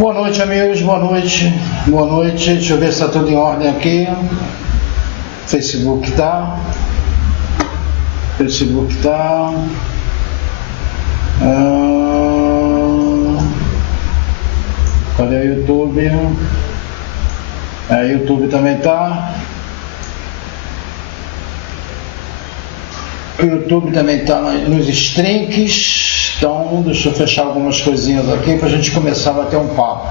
Boa noite, amigos, boa noite. Boa noite, deixa eu ver se está tudo em ordem aqui. Facebook tá. Cadê o YouTube? YouTube também tá. O YouTube também tá nos streams. Então, deixa eu fechar algumas coisinhas aqui para a gente começar a bater um papo.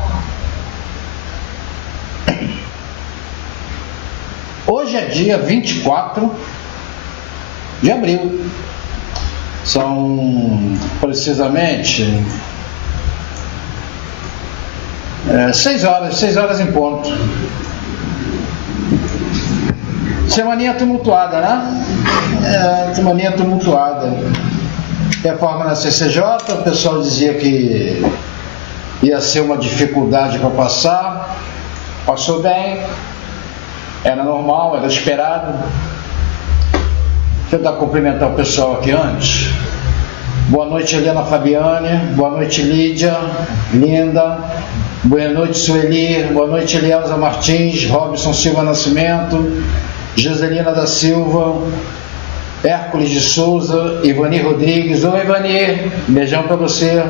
Hoje é dia 24 de abril. São precisamente 6 horas em ponto. Semaninha tumultuada, né? Semaninha tumultuada. Reforma na CCJ, o pessoal dizia que ia ser uma dificuldade para passar, passou bem, era normal, era esperado. Deixa eu cumprimentar o pessoal aqui antes. Boa noite, Helena Fabiane, boa noite, Lídia, Linda, boa noite, Sueli, boa noite, Elielza Martins, Robson Silva Nascimento, Joselina da Silva, Hércules de Souza, Ivani Rodrigues. Oi, Ivani, beijão para você.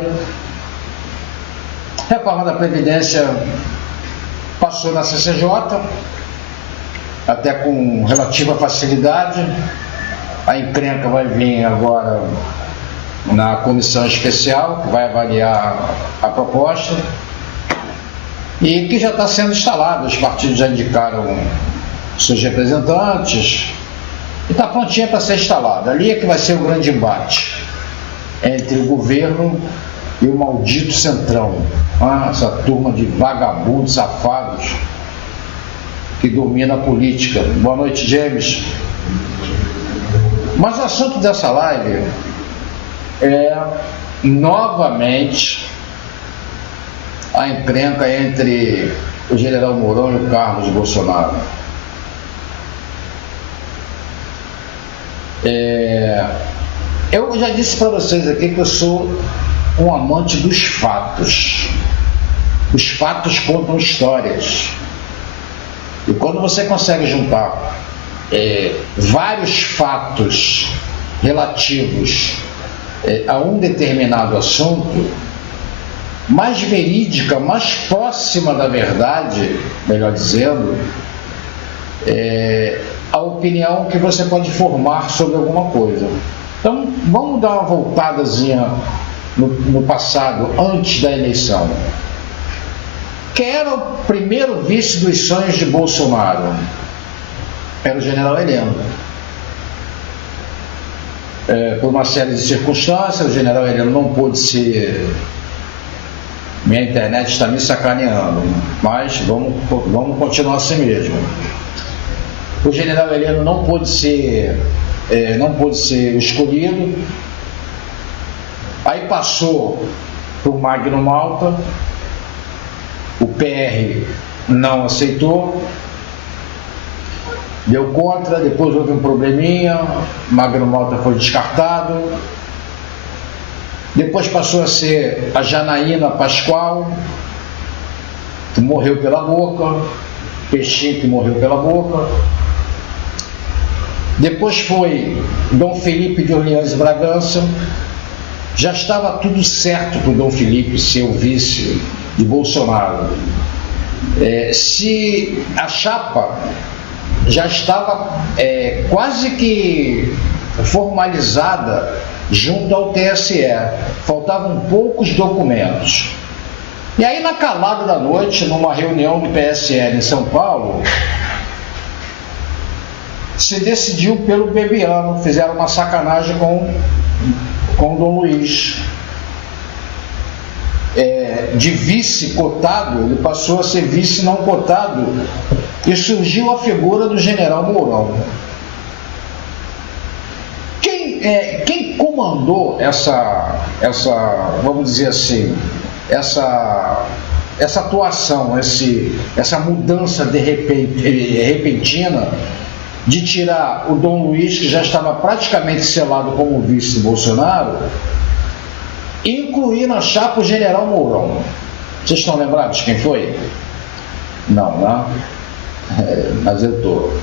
Reforma da Previdência passou na CCJ, até com relativa facilidade. A encrenca vai vir agora na comissão especial, que vai avaliar a proposta, e que já está sendo instalada. Os partidos já indicaram seus representantes, e está prontinha para ser instalada. Ali é que vai ser o grande embate entre o governo e o maldito Centrão. Essa turma de vagabundos, safados, que domina a política. Boa noite, James. Mas o assunto dessa live é, novamente, a encrenca entre o general Mourão e o Carlos Bolsonaro. Eu já disse para vocês aqui que eu sou um amante dos fatos. Os fatos contam histórias. E quando você consegue juntar vários fatos relativos a um determinado assunto, mais verídica, mais próxima da verdade, melhor dizendo, a opinião que você pode formar sobre alguma coisa. Então, vamos dar uma voltadazinha no passado, antes da eleição. Quem era o primeiro vice dos sonhos de Bolsonaro? Era o general Heleno. Por uma série de circunstâncias, o general Heleno não pôde ser... Minha internet está me sacaneando, mas vamos continuar assim mesmo. O general Heleno não pôde ser escolhido. Aí passou para o Magno Malta. O PR não aceitou, deu contra. Depois houve um probleminha, Magno Malta foi descartado. Depois passou a ser a Janaína Pascoal, que morreu pela boca, Peixinho, que morreu pela boca. Depois foi Dom Felipe de Orleans Bragança. Já estava tudo certo para o Dom Felipe ser o vice de Bolsonaro. Se a chapa já estava quase que formalizada junto ao TSE, faltavam poucos documentos. E aí, na calada da noite, numa reunião do PSL em São Paulo, se decidiu pelo Bebiano. Fizeram uma sacanagem com o Dom Luiz. De vice cotado, ele passou a ser vice não cotado, e surgiu a figura do general Mourão. Quem comandou essa, vamos dizer assim, essa atuação, essa mudança repentina de tirar o Dom Luiz, que já estava praticamente selado como vice do Bolsonaro, e incluir na chapa o general Mourão? Vocês estão lembrados quem foi? Não, né? Mas eu estou.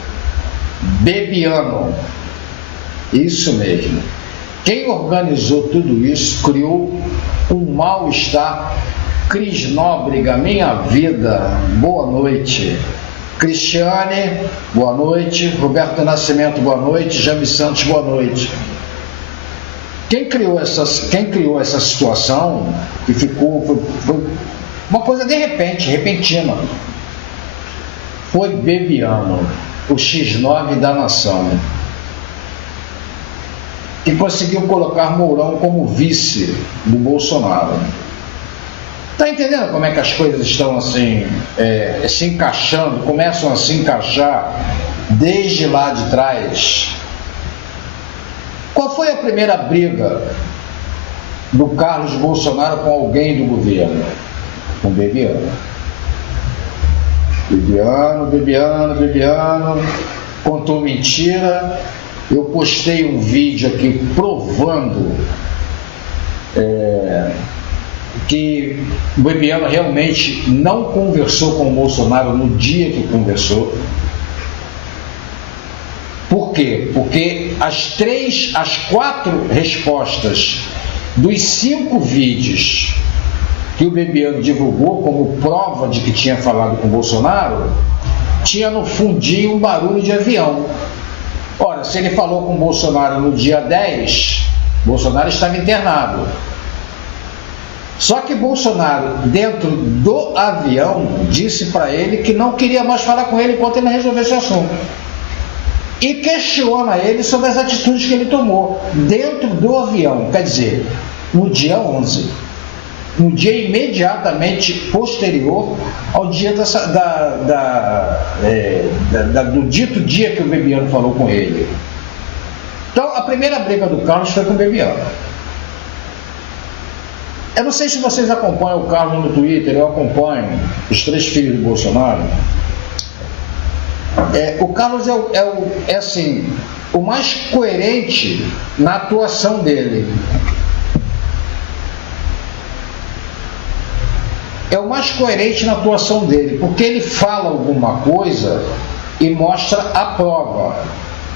Bebiano. Isso mesmo. Quem organizou tudo isso criou um mal-estar. Cris Nóbrega, minha vida, boa noite. Cristiane, boa noite. Roberto Nascimento, boa noite. Jaime Santos, boa noite. Quem criou essa situação, que ficou, foi uma coisa de repente, repentina, foi Bebiano, o X9 da nação, que conseguiu colocar Mourão como vice do Bolsonaro. Está entendendo como é que as coisas estão assim, se encaixando, começam a se encaixar desde lá de trás? Qual foi a primeira briga do Carlos Bolsonaro com alguém do governo? Com Bebiano. Bebiano, contou mentira. Eu postei um vídeo aqui provando que o Bebiano realmente não conversou com o Bolsonaro no dia que conversou. Por quê? Porque as 4 respostas dos 5 vídeos que o Bebiano divulgou como prova de que tinha falado com o Bolsonaro, tinha no fundinho um barulho de avião. Ora, se ele falou com o Bolsonaro no dia 10, Bolsonaro estava internado. Só que Bolsonaro, dentro do avião, disse para ele que não queria mais falar com ele enquanto ele não resolvesse o assunto. E questiona ele sobre as atitudes que ele tomou dentro do avião, quer dizer, no dia 11, no dia imediatamente posterior ao dia do dito dia que o Bebiano falou com ele. Então, a primeira briga do Carlos foi com o Bebiano. Eu não sei se vocês acompanham o Carlos no Twitter, eu acompanho os 3 filhos do Bolsonaro. O Carlos é assim, o mais coerente na atuação dele. É o mais coerente na atuação dele, porque ele fala alguma coisa e mostra a prova.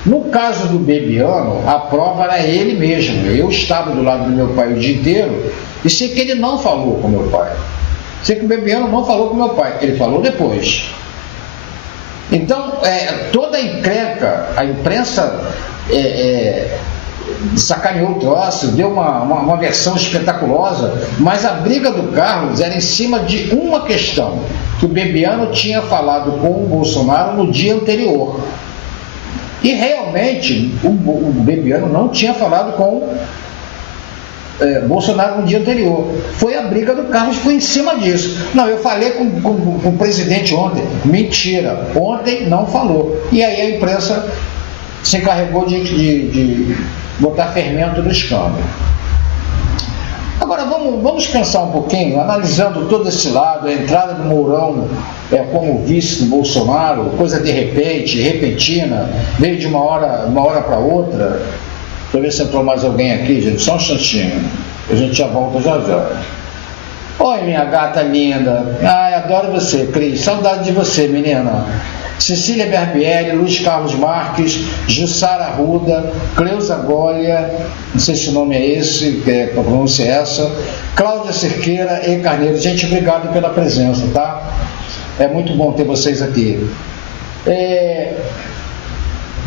No caso do Bebiano, a prova era ele mesmo. Eu estava do lado do meu pai o dia inteiro e sei que ele não falou com meu pai. Sei que o Bebiano não falou com meu pai, ele falou depois. Então, toda a encrenca, a imprensa sacaneou o troço, deu uma versão espetaculosa, mas a briga do Carlos era em cima de uma questão, que o Bebiano tinha falado com o Bolsonaro no dia anterior. E realmente, o Bebiano não tinha falado com Bolsonaro no dia anterior. Foi a briga do Carlos, foi em cima disso. Não, eu falei com o presidente ontem. Mentira, ontem não falou. E aí a imprensa se encarregou de botar fermento no escândalo. Agora vamos pensar um pouquinho, analisando todo esse lado, a entrada do Mourão como vice do Bolsonaro, coisa de repente, repentina, veio de uma hora para outra. Deixa eu ver se entrou mais alguém aqui, gente, só um instantinho, a gente já volta já. Oi, minha gata linda, ai, adoro você, Cris, saudade de você, menina. Cecília Barbieri, Luiz Carlos Marques, Jussara Arruda, Cleusa Gólia, não sei se o nome é esse, a pronúncia é essa, Cláudia Cerqueira e Carneiro. Gente, obrigado pela presença, tá? É muito bom ter vocês aqui.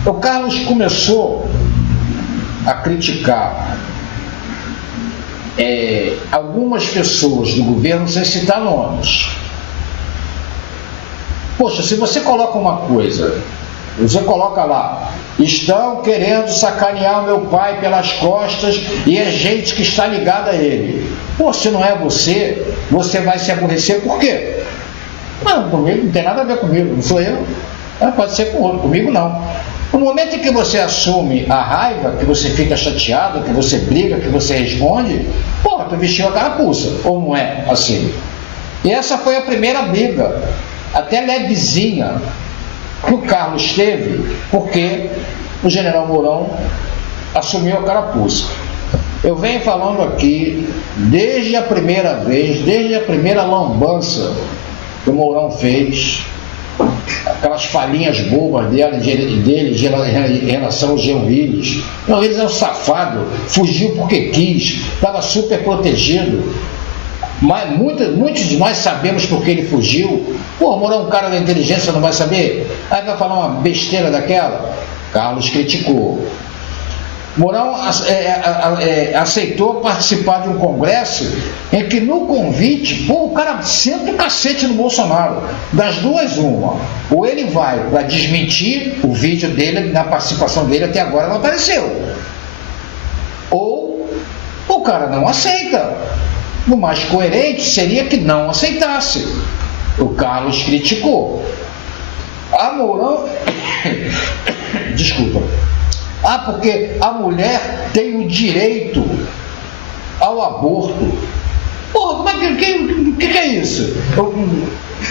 O Carlos começou a criticar algumas pessoas do governo, sem citar nomes. Poxa, se você coloca uma coisa, você coloca lá, estão querendo sacanear o meu pai pelas costas e é gente que está ligada a ele. Pô, se não é você, você vai se aborrecer, por quê? Não, comigo não tem nada a ver comigo, não sou eu. Pode ser com outro, comigo não. No momento em que você assume a raiva, que você fica chateado, que você briga, que você responde, porra, tu vestiu a carapuça, ou não é assim? E essa foi a primeira briga, até levezinha, que o Carlos teve, porque o general Mourão assumiu a carapuça. Eu venho falando aqui, desde a primeira vez, desde a primeira lambança que o Mourão fez, aquelas falinhas bobas dele em relação ao Jean Willis. Não, Willis é um safado, fugiu porque quis, estava super protegido. Mas muitos de nós sabemos porque ele fugiu. Pô, Mourão é um cara da inteligência, não vai saber? Aí vai falar uma besteira daquela? Carlos criticou. Mourão aceitou participar de um congresso em que no convite, pô, o cara senta o cacete no Bolsonaro. Das duas, uma. Ou ele vai para desmentir o vídeo dele, na participação dele até agora não apareceu. Ou o cara não aceita. O mais coerente seria que não aceitasse. O Carlos criticou. A Mourão... Desculpa. Porque a mulher tem o direito ao aborto. Porra, como é que é isso?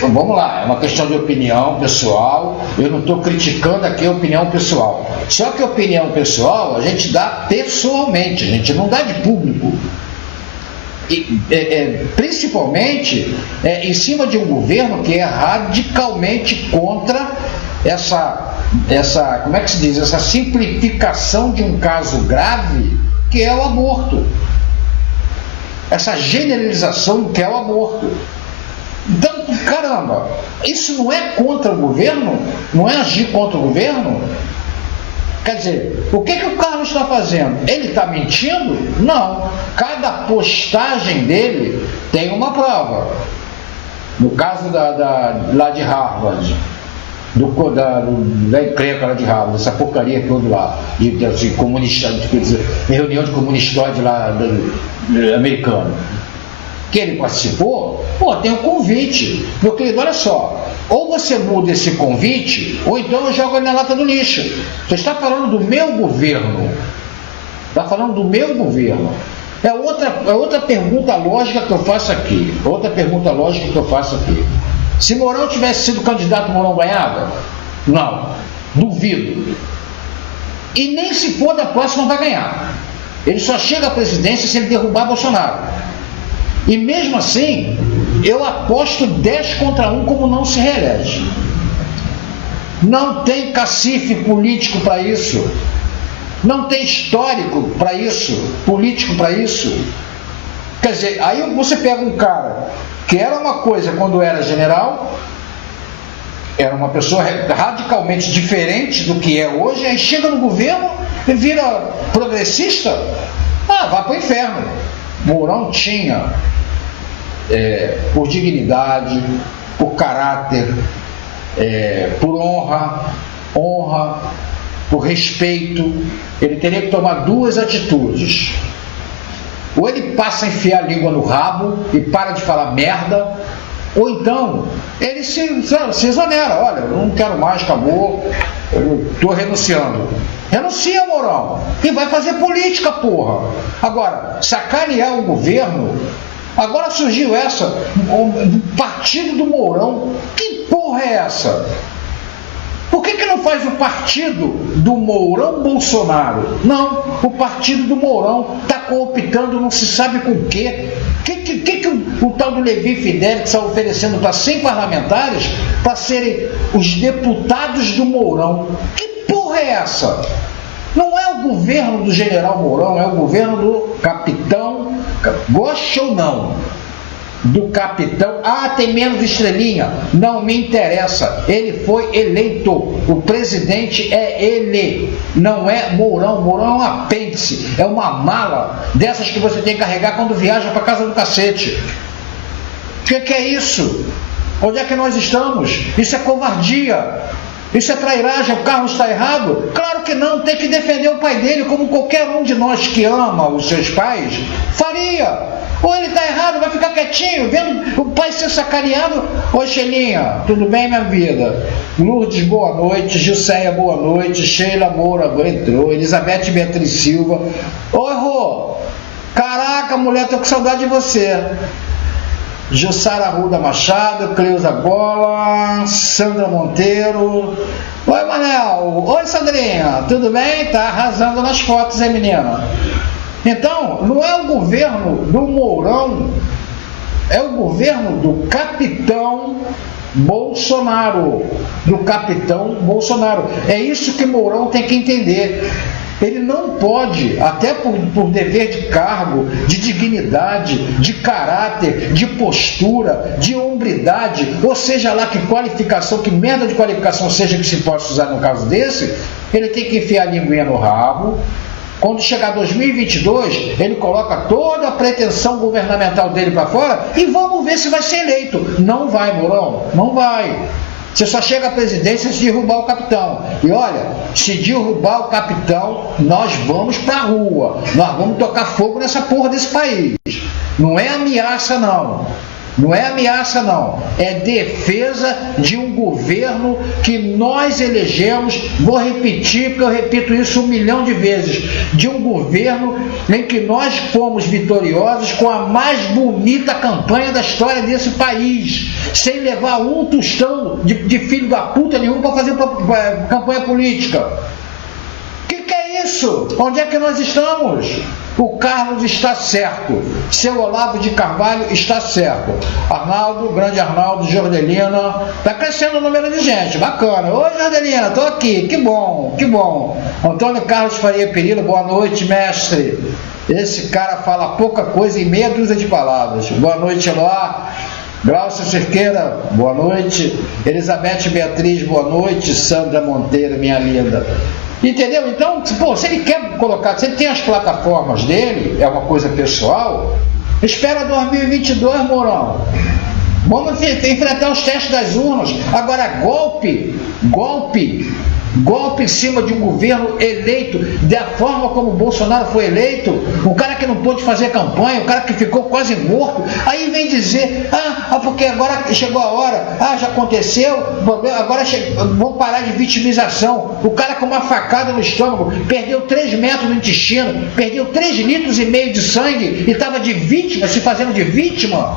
Vamos lá, é uma questão de opinião pessoal. Eu não estou criticando aqui a opinião pessoal. Só que a opinião pessoal a gente dá pessoalmente, a gente não dá de público. Principalmente em cima de um governo que é radicalmente contra essa, como é que se diz, essa simplificação de um caso grave que é o aborto, essa generalização que é o aborto. Então, caramba, isso não é contra o governo? Não é agir contra o governo? Quer dizer, o que o Carlos está fazendo? Ele está mentindo? Não. Cada postagem dele tem uma prova. No caso lá de Harvard, da encrenca lá de Harvard, essa porcaria toda lá, de comunista, reunião de comunistóide lá americano, que ele participou, pô, tem um convite. Meu querido, olha só, ou você muda esse convite, ou então eu jogo ele na lata do lixo. Você está falando do meu governo. Está falando do meu governo. É outra pergunta lógica que eu faço aqui. Se Mourão tivesse sido candidato, Mourão ganhava? Não, duvido. E nem se for da próxima vai ganhar. Ele só chega à presidência se ele derrubar Bolsonaro. E mesmo assim, eu aposto 10 contra 1 como não se reelege. Não tem cacife político para isso. Não tem histórico para isso, político para isso. Quer dizer, aí você pega um cara que era uma coisa quando era general, era uma pessoa radicalmente diferente do que é hoje, aí chega no governo e vira progressista, vai para o inferno. Mourão tinha, por dignidade, por caráter, por honra, por respeito, ele teria que tomar duas atitudes. Ou ele passa a enfiar a língua no rabo e para de falar merda, ou então ele se exonera. Olha, eu não quero mais, acabou, eu estou renunciando. Renuncia, Mourão, e vai fazer política, porra. Agora, sacanear o governo. Agora surgiu essa, o partido do Mourão. Que porra é essa? Por que não faz o partido do Mourão Bolsonaro? Não, o partido do Mourão está cooptando não se sabe com o quê. Que o tal do Levi Fidelix está oferecendo para 100 parlamentares para serem os deputados do Mourão? Que porra é essa? Não é o governo do general Mourão, é o governo do capitão, goste ou não, do capitão. Tem menos estrelinha, não me interessa, ele foi eleito, o presidente é ele, não é Mourão. Mourão é um apêndice, é uma mala dessas que você tem que carregar quando viaja para casa do cacete. O que é isso? Onde é que nós estamos? Isso é covardia, isso é trairagem. O Carlos está errado? Claro que não, tem que defender o pai dele como qualquer um de nós que ama os seus pais faria. Ou ele está errado, vai ficar quietinho, vendo o pai ser sacaneado. Oi, Xelinha, tudo bem, minha vida? Lourdes, boa noite. Gilceia, boa noite. Sheila Moura entrou. Elizabeth Beatriz Silva. Oi, Rô. Caraca, mulher, tô com saudade de você. Jussara Arruda Machado, Cleusa Bola, Sandra Monteiro. Oi, Manel. Oi, Sandrinha. Tudo bem? Tá arrasando nas fotos, hein, menina? Então, não é o governo do Mourão, é o governo do capitão Bolsonaro. Do capitão Bolsonaro. É isso que Mourão tem que entender. Ele não pode, até por dever de cargo, de dignidade, de caráter, de postura, de hombridade, ou seja lá que qualificação, que merda de qualificação seja que se possa usar no caso desse, ele tem que enfiar a linguinha no rabo. Quando chegar 2022, ele coloca toda a pretensão governamental dele para fora e vamos ver se vai ser eleito. Não vai, Mourão, não vai. Você só chega à presidência se derrubar o capitão. E olha, se derrubar o capitão, nós vamos pra rua. Nós vamos tocar fogo nessa porra desse país. Não é ameaça, não. Não é ameaça, não. É defesa de um governo que nós elegemos. Vou repetir, porque eu repito isso 1 milhão de vezes. De um governo em que nós fomos vitoriosos com a mais bonita campanha da história desse país. Sem levar um tostão de filho da puta nenhum para fazer campanha política. Que é isso? Onde é que nós estamos? O Carlos está certo. Seu Olavo de Carvalho está certo. Arnaldo, grande Arnaldo, Jordelina. Está crescendo o número de gente. Bacana. Oi, Jordelina, estou aqui. Que bom, que bom. Antônio Carlos Faria Perillo, boa noite, mestre. Esse cara fala pouca coisa em meia dúzia de palavras. Boa noite, Eloá. Glaucio Cerqueira, boa noite. Elizabeth Beatriz, boa noite. Sandra Monteiro, minha linda. Entendeu? Então, pô, se ele quer colocar, se ele tem as plataformas dele, é uma coisa pessoal, espera 2022, Mourão. Vamos enfrentar os testes das urnas. Agora, golpe em cima de um governo eleito, da forma como o Bolsonaro foi eleito, um cara que não pôde fazer campanha, um cara que ficou quase morto, aí vem dizer, porque agora chegou a hora, já aconteceu, agora vamos parar de vitimização. O cara com uma facada no estômago, perdeu 3 metros no intestino, perdeu 3,5 litros de sangue e estava de vítima, se fazendo de vítima.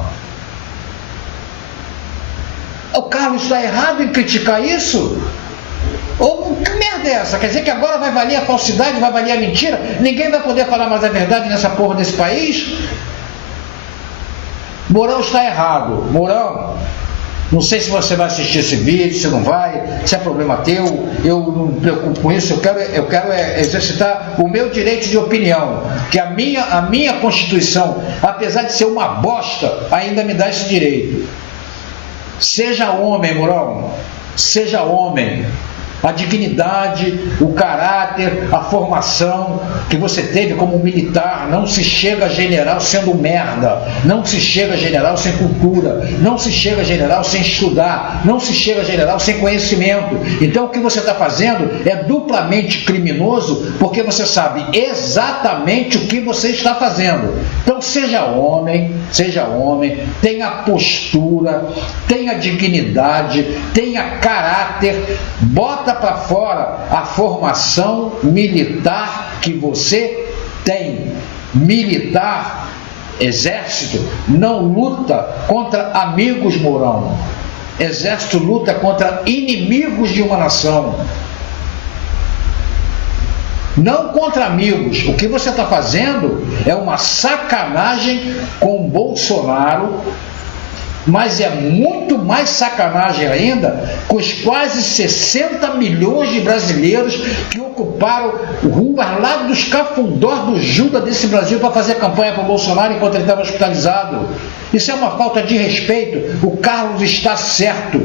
O Carlos está errado em criticar isso? Ou que merda é essa? Quer dizer que agora vai valer a falsidade, vai valer a mentira? Ninguém vai poder falar mais a verdade nessa porra desse país? Mourão está errado. Mourão, não sei se você vai assistir esse vídeo, se não vai, se é problema teu, eu não me preocupo com isso, eu quero exercitar o meu direito de opinião, que a minha Constituição, apesar de ser uma bosta, ainda me dá esse direito. Seja homem, Mourão, seja homem. A dignidade, o caráter, a formação que você teve como militar. Não se chega a general sendo merda. Não se chega a general sem cultura. Não se chega a general sem estudar. Não se chega a general sem conhecimento. Então o que você está fazendo é duplamente criminoso, porque você sabe exatamente o que você está fazendo. Então seja homem, tenha postura, tenha dignidade, tenha caráter, bota para fora a formação militar que você tem. Militar, exército, não luta contra amigos, Mourão. Exército luta contra inimigos de uma nação. Não contra amigos. O que você está fazendo é uma sacanagem com Bolsonaro, mas é muito mais sacanagem ainda com os quase 60 milhões de brasileiros que ocuparam ruas lá dos cafundós do Judas desse Brasil para fazer campanha para o Bolsonaro enquanto ele estava hospitalizado. Isso é uma falta de respeito. O Carlos está certo.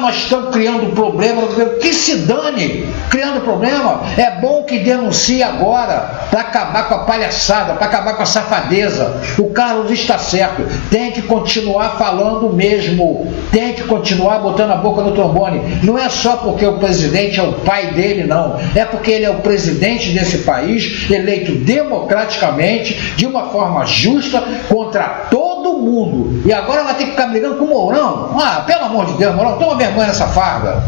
Mas estão criando problema. Que se dane criando problema. É bom que denuncie agora para acabar com a palhaçada, para acabar com a safadeza. O Carlos está certo. Tem que continuar falando mesmo. Tem que continuar botando a boca no trombone. Não é só porque o presidente é o pai dele, não. É porque ele é o presidente desse país, eleito democraticamente, de uma forma justa, contra todo mundo. E agora vai ter que ficar brigando com o Mourão? Pelo amor de Deus, Mourão, toma vergonha nessa farda.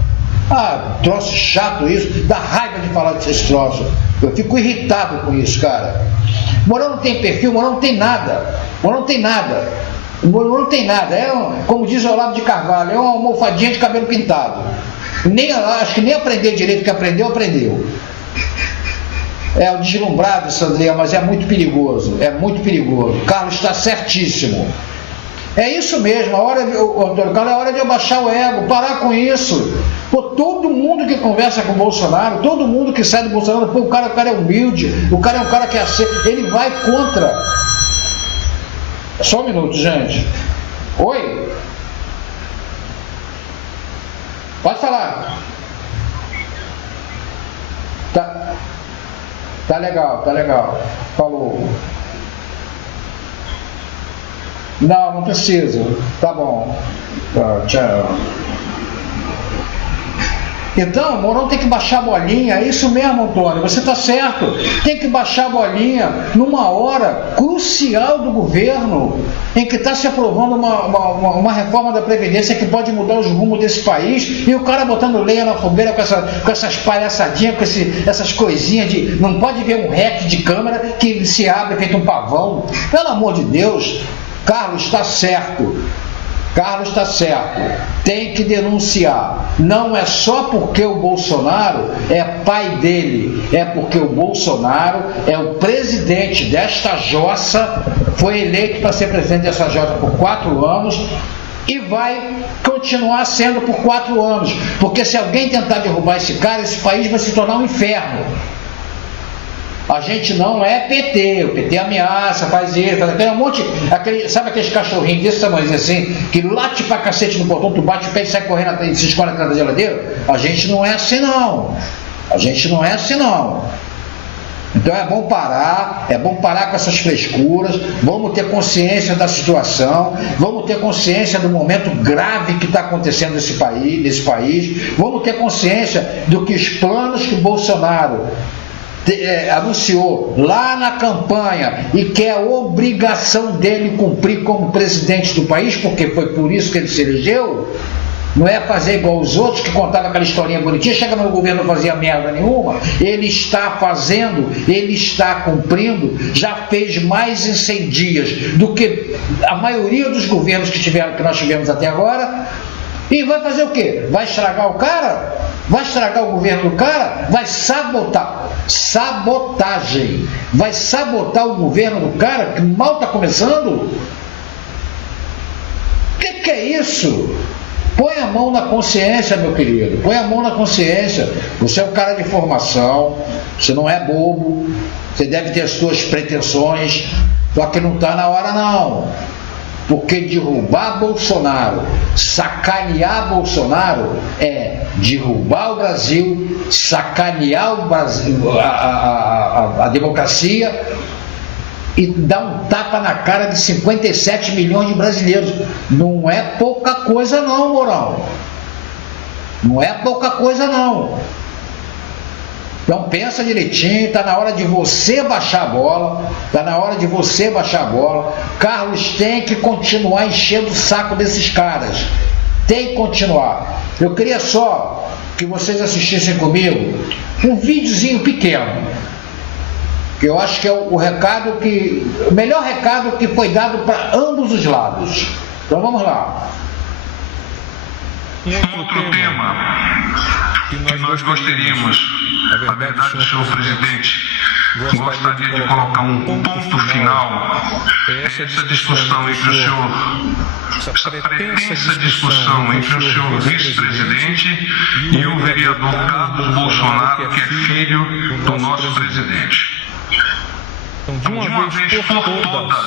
Troço chato isso, dá raiva de falar desses troços. Eu fico irritado com isso, cara. Mourão não tem perfil, Mourão não tem nada. Mourão não tem nada. O Mourão não tem nada. Como diz o Olavo de Carvalho, é uma almofadinha de cabelo pintado. Acho que nem aprender direito o que aprendeu. É o deslumbrado, Sandrinha, mas é muito perigoso. É muito perigoso. Carlos está certíssimo. É isso mesmo, Antônio Carlos, é hora de abaixar o ego, parar com isso. Pô, todo mundo que conversa com o Bolsonaro, todo mundo que sai do Bolsonaro, pô, o cara é humilde, o cara é um cara que aceita, ele vai contra. Só um minuto, gente. Oi? Pode falar. Tá legal. Falou. Não precisa. Tá bom. Tá, tchau. Então, o Mourão tem que baixar a bolinha, é isso mesmo, Antônio, você está certo, tem que baixar a bolinha numa hora crucial do governo, em que está se aprovando uma reforma da Previdência que pode mudar os rumos desse país, e o cara botando lenha na fogueira com essas palhaçadinhas, com essas coisinhas de... Não pode ver um rec de câmera que se abre feito um pavão. Pelo amor de Deus, Carlos está certo. Tem que denunciar. Não é só porque o Bolsonaro é pai dele, é porque o Bolsonaro é o presidente desta jossa, foi eleito para ser presidente dessa jossa por 4 anos e vai continuar sendo por 4 anos, porque se alguém tentar derrubar esse cara, esse país vai se tornar um inferno. A gente não é PT, o PT ameaça, faz isso, faz aquele monte, sabe aqueles cachorrinhos desse tamanho assim, que late pra cacete no portão, tu bate o pé e sai correndo e se esconde atrás da geladeira? A gente não é assim não. Então é bom parar com essas frescuras, vamos ter consciência da situação, vamos ter consciência do momento grave que está acontecendo nesse país, vamos ter consciência do que os planos que o Bolsonaro anunciou lá na campanha e que é obrigação dele cumprir como presidente do país, porque foi por isso que ele se elegeu. Não é fazer igual os outros que contavam aquela historinha bonitinha, chegava no governo não fazia merda nenhuma. Ele está fazendo, ele está cumprindo, já fez mais em 100 dias do que a maioria dos governos que nós tivemos até agora. E vai fazer o quê? Vai estragar o cara? Vai estragar o governo do cara? Vai sabotar. Sabotagem. Vai sabotar o governo do cara que mal está começando? O que é isso? Põe a mão na consciência, meu querido. Põe a mão na consciência. Você é um cara de formação. Você não é bobo. Você deve ter as suas pretensões. Só que não está na hora, não. Porque derrubar Bolsonaro, sacanear Bolsonaro é derrubar o Brasil, sacanear o Brasil, a democracia e dar um tapa na cara de 57 milhões de brasileiros. Não é pouca coisa não, Mourão. Não é pouca coisa não. Então pensa direitinho, está na hora de você baixar a bola, Carlos tem que continuar enchendo o saco desses caras, tem que continuar. Eu queria só que vocês assistissem comigo um videozinho pequeno, que eu acho que é o melhor recado que foi dado para ambos os lados. Então vamos lá. Outro tema que nós gostaríamos, na verdade, senhor presidente, gostaria de colocar um ponto final a essa discussão entre o senhor, essa pretensa discussão entre o senhor vice-presidente e o vereador Carlos Bolsonaro, que é filho do nosso presidente. Então, de uma vez por todas,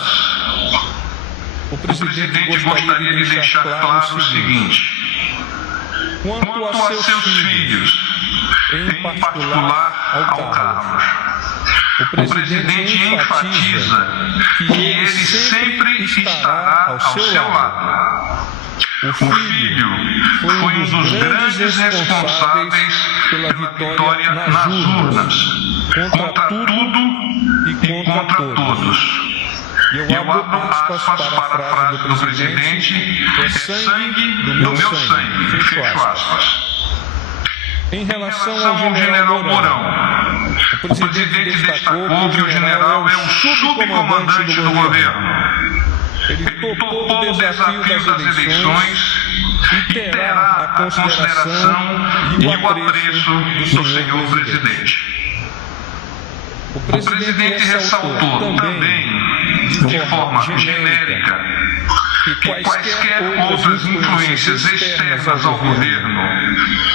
o presidente gostaria de deixar claro o seguinte: quanto a seus filhos, em particular ao Carlos, o presidente enfatiza que ele sempre estará ao seu lado. O filho foi um dos grandes responsáveis pela vitória nas urnas, contra tudo e contra todos. E eu abro aspas para a frase do presidente: é sangue do meu sangue, fecho aspas. Em relação ao general Mourão, o presidente destacou que o general é o subcomandante do governo. Ele topou o desafio das eleições e terá a consideração e o apreço do senhor presidente. presidente ressaltou também, de forma genérica, que quaisquer outras influências externas ao governo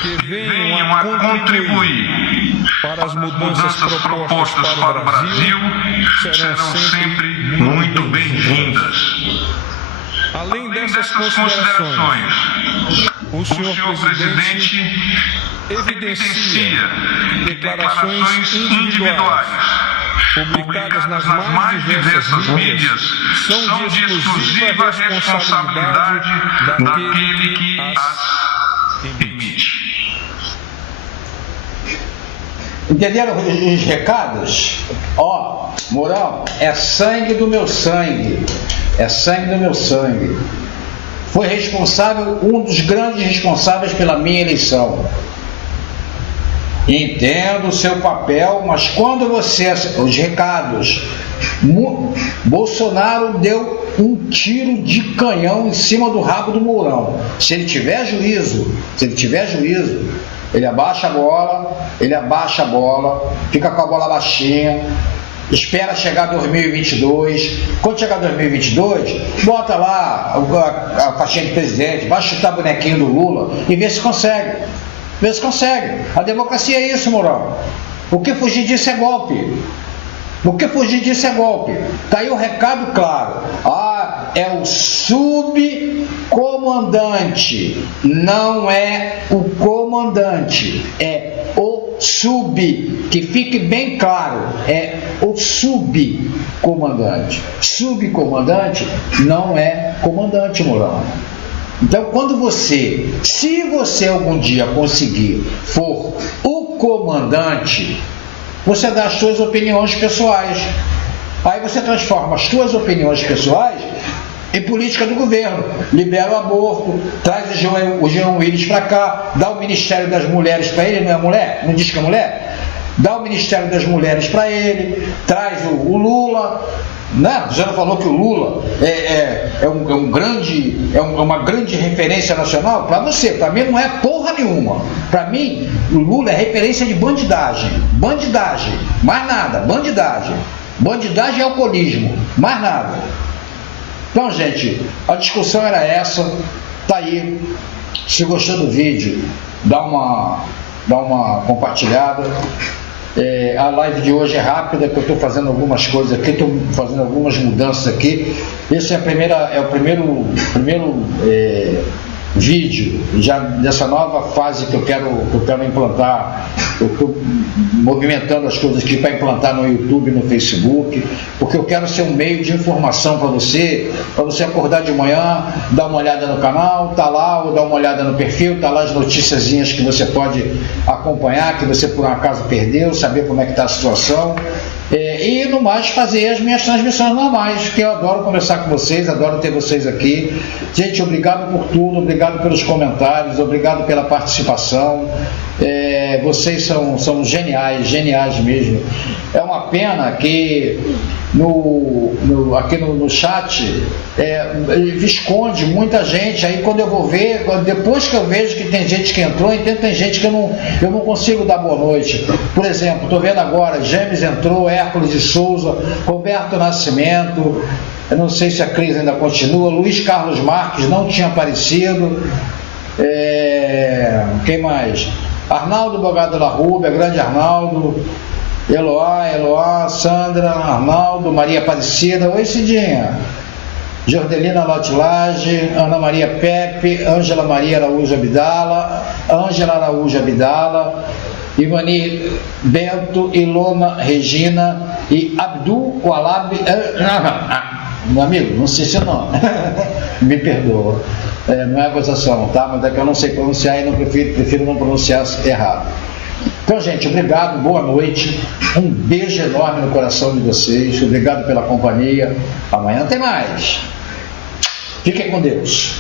que venham a contribuir para as mudanças propostas para o Brasil serão sempre muito bem-vindas. Além dessas considerações, o senhor presidente evidencia que declarações individuais publicadas nas mais diversas mídias são de exclusiva responsabilidade daquele que as emite. Entenderam os recados? Ó, Mourão, é sangue do meu sangue. É sangue do meu sangue. Foi responsável, um dos grandes responsáveis pela minha eleição. Entendo o seu papel, mas quando você... Os recados. Bolsonaro deu um tiro de canhão em cima do rabo do Mourão. Se ele tiver juízo, ele abaixa a bola, fica com a bola baixinha, espera chegar 2022. Quando chegar 2022, bota lá a faixinha de presidente, vai chutar bonequinho do Lula e vê se consegue. A democracia é isso, Mourão. O que fugir disso é golpe. Tá aí o recado claro. É o subcomandante, não é o comandante, é o sub, que fique bem claro, é o subcomandante. Subcomandante não é comandante, Mourão. Então, se você algum dia conseguir for o comandante, você dá as suas opiniões pessoais. Aí você transforma as suas opiniões pessoais em política do governo. Libera o aborto, traz o Jean Willis para cá, dá o Ministério das Mulheres para ele, não é mulher? Não diz que é mulher? Dá o Ministério das Mulheres para ele, traz o Lula. Né? Você não falou que o Lula é uma grande referência nacional? Para você, para mim não é porra nenhuma. Para mim, o Lula é referência de bandidagem, mais nada, bandidagem e alcoolismo, mais nada. Então, gente, a discussão era essa, tá aí. Se gostou do vídeo, dá uma compartilhada. A live de hoje é rápida, porque eu estou fazendo algumas coisas aqui, estou fazendo algumas mudanças aqui. Esse é o primeiro vídeo já dessa nova fase que eu quero implantar. Eu estou movimentando as coisas aqui para implantar no YouTube, no Facebook, porque eu quero ser um meio de informação para você acordar de manhã, dar uma olhada no canal, tá lá, ou dar uma olhada no perfil, tá lá as noticiazinhas que você pode acompanhar, que você por um acaso perdeu, saber como é que está a situação. E no mais fazer as minhas transmissões normais, que eu adoro conversar com vocês, adoro ter vocês aqui. Gente, obrigado por tudo, obrigado pelos comentários, obrigado pela participação. Vocês são geniais mesmo. É uma pena que aqui no chat esconde muita gente. Aí quando eu vou ver, depois que eu vejo que tem gente que entrou, então tem gente que eu não consigo dar boa noite. Por exemplo, estou vendo agora, James entrou, Hércules de Souza, Roberto Nascimento, eu não sei se a crise ainda continua, Luiz Carlos Marques não tinha aparecido, quem mais? Arnaldo Bogado La Rúbia, grande Arnaldo, Eloá, Sandra, Arnaldo, Maria Aparecida, oi Cidinha, Jordelina Lotilage, Ana Maria Pepe, Ângela Araújo Abdala, Ivani Bento, Ilona Regina e Abdul Walab. Meu amigo, não sei seu nome, me perdoa. Não é acusação, tá? Mas é que eu não sei pronunciar e prefiro não pronunciar errado. Então, gente, obrigado, boa noite, um beijo enorme no coração de vocês, obrigado pela companhia. Amanhã tem mais. Fiquem com Deus.